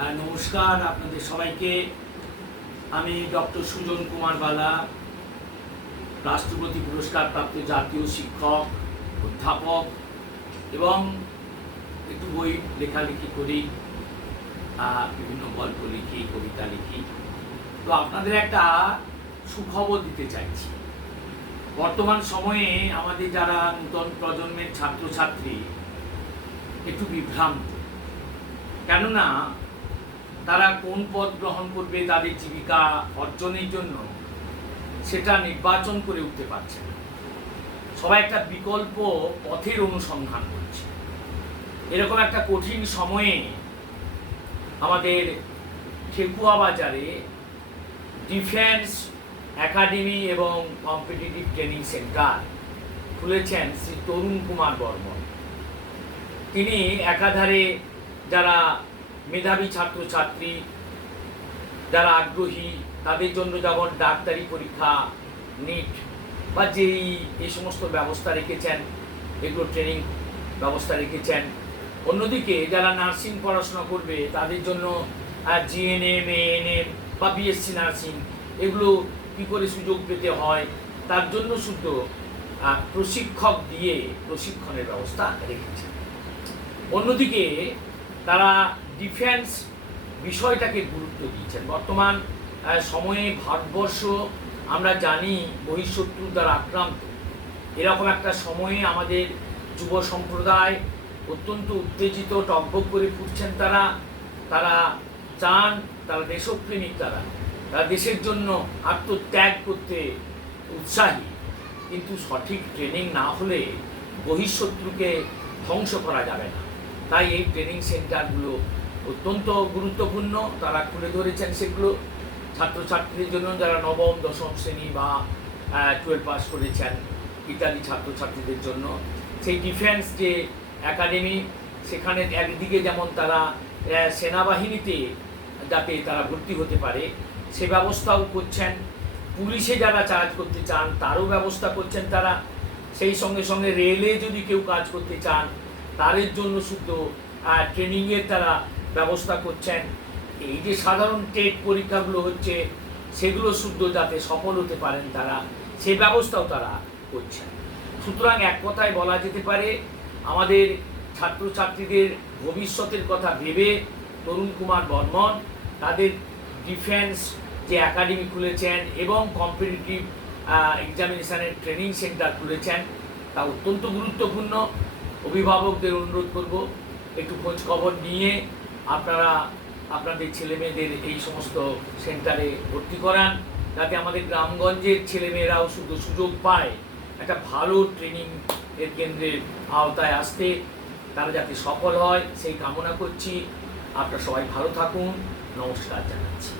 নমস্কার আপনাদের সবাইকে। আমি ডক্টর সুজন কুমার বালা, রাষ্ট্রপতি পুরস্কার প্রাপ্ত জাতীয় শিক্ষক, অধ্যাপক এবং একটু বই লেখালেখি করি, বিভিন্ন গল্প লিখি, কবিতা লিখি। তো আপনাদের একটা সুখবর দিতে চাইছি। বর্তমান সময়ে আমাদের যারা নূতন প্রজন্মের ছাত্রছাত্রী একটু বিভ্রান্ত, কেননা তারা কোন পথ গ্রহণ করবে তাদের জীবিকা অর্জনের জন্য সেটা নির্বাচন করে উঠতে পারছে না। সবাই একটা বিকল্প পথের অনুসন্ধান করছে। এরকম একটা কঠিন সময়ে আমাদের ঠেকুয়া বাজারে ডিফেন্স একাডেমি এবং কম্পিটিটিভ ট্রেনিং সেন্টার খুলেছেন শ্রী তরুণ কুমার বর্মন। তিনি একাধারে যারা মেধাবী ছাত্রছাত্রী, যারা আগ্রহী, তাদের জন্য যেমন ডাক্তারি পরীক্ষা, নিট বা যেই এই সমস্ত ব্যবস্থা রেখেছেন, এগুলো ট্রেনিং ব্যবস্থা রেখেছেন। অন্যদিকে যারা নার্সিং পড়াশোনা করবে তাদের জন্য জিএনএম, এএনএম বা বিএসসি নার্সিং, এগুলো কী করে সুযোগ পেতে হয় তার জন্য শুধু প্রশিক্ষক দিয়ে প্রশিক্ষণের ব্যবস্থা রেখেছেন। অন্যদিকে তারা ডিফেন্স বিষয়টাকে গুরুত্ব দিয়েছেন। বর্তমান সময়ে ভারতবর্ষ আমরা জানি বহিঃশত্রু দ্বারা আক্রান্ত। এরকম একটা সময়ে আমাদের যুব সম্প্রদায় অত্যন্ত উত্তেজিত, টগবগ করে ফুটছেন। তারা চান, তারা দেশপ্রেমিক, তারা দেশের জন্য আত্মত্যাগ করতে উৎসাহী। কিন্তু সঠিক ট্রেনিং না হলে বহিঃশত্রুকে ধ্বংস করা যাবে না। তাই এই ট্রেনিং সেন্টারগুলো অত্যন্ত গুরুত্বপূর্ণ। তারা খুলে ধরেছেন সেগুলো ছাত্রছাত্রীদের জন্য, যারা নবম দশম শ্রেণী বা 12 পাস করেছেন ইত্যাদি ছাত্রছাত্রীদের জন্য। সেই ডিফেন্স যে একাডেমি, সেখানে একদিকে যেমন তারা সেনাবাহিনীতে যাতে তারা ভর্তি হতে পারে সে ব্যবস্থাও করছেন। পুলিশে যারা কাজ করতে চান তারও ব্যবস্থা করছেন তারা। সেই সঙ্গে সঙ্গে রেলে যদি কেউ কাজ করতে চান তাদের জন্য শুধু ট্রেনিংয়ের তারা ব্যবস্থা করছেন। এই যে সাধারণ টেট পরীক্ষাগুলো হচ্ছে সেগুলো শুদ্ধ যাতে সফল হতে পারেন তারা, সে ব্যবস্থাও তারা করছেন। সুতরাং এক কথায় বলা যেতে পারে, আমাদের ছাত্রছাত্রীদের ভবিষ্যতের কথা ভেবে তরুণ কুমার বর্মন তাদের ডিফেন্স যে একাডেমি খুলেছেন এবং কম্পিটিটিভ এক্সামিনেশনের ট্রেনিং সেন্টার খুলেছেন, তা অত্যন্ত গুরুত্বপূর্ণ। অভিভাবকদের অনুরোধ করব, একটু খোঁজ খবর নিয়ে আপনারা আপনাদের ছেলেমেয়েদের এই সমস্ত সেন্টারে ভর্তি করান, যাতে আমাদের গ্রামগঞ্জের ছেলেমেয়েরাও শুধু সুযোগ পায় একটা ভালো ট্রেনিং এর কেন্দ্রের আওতায় আসতে, তারা যাতে সফল হয় সেই কামনা করছি। আপনারা সবাই ভালো থাকুন। নমস্কার জানাচ্ছি।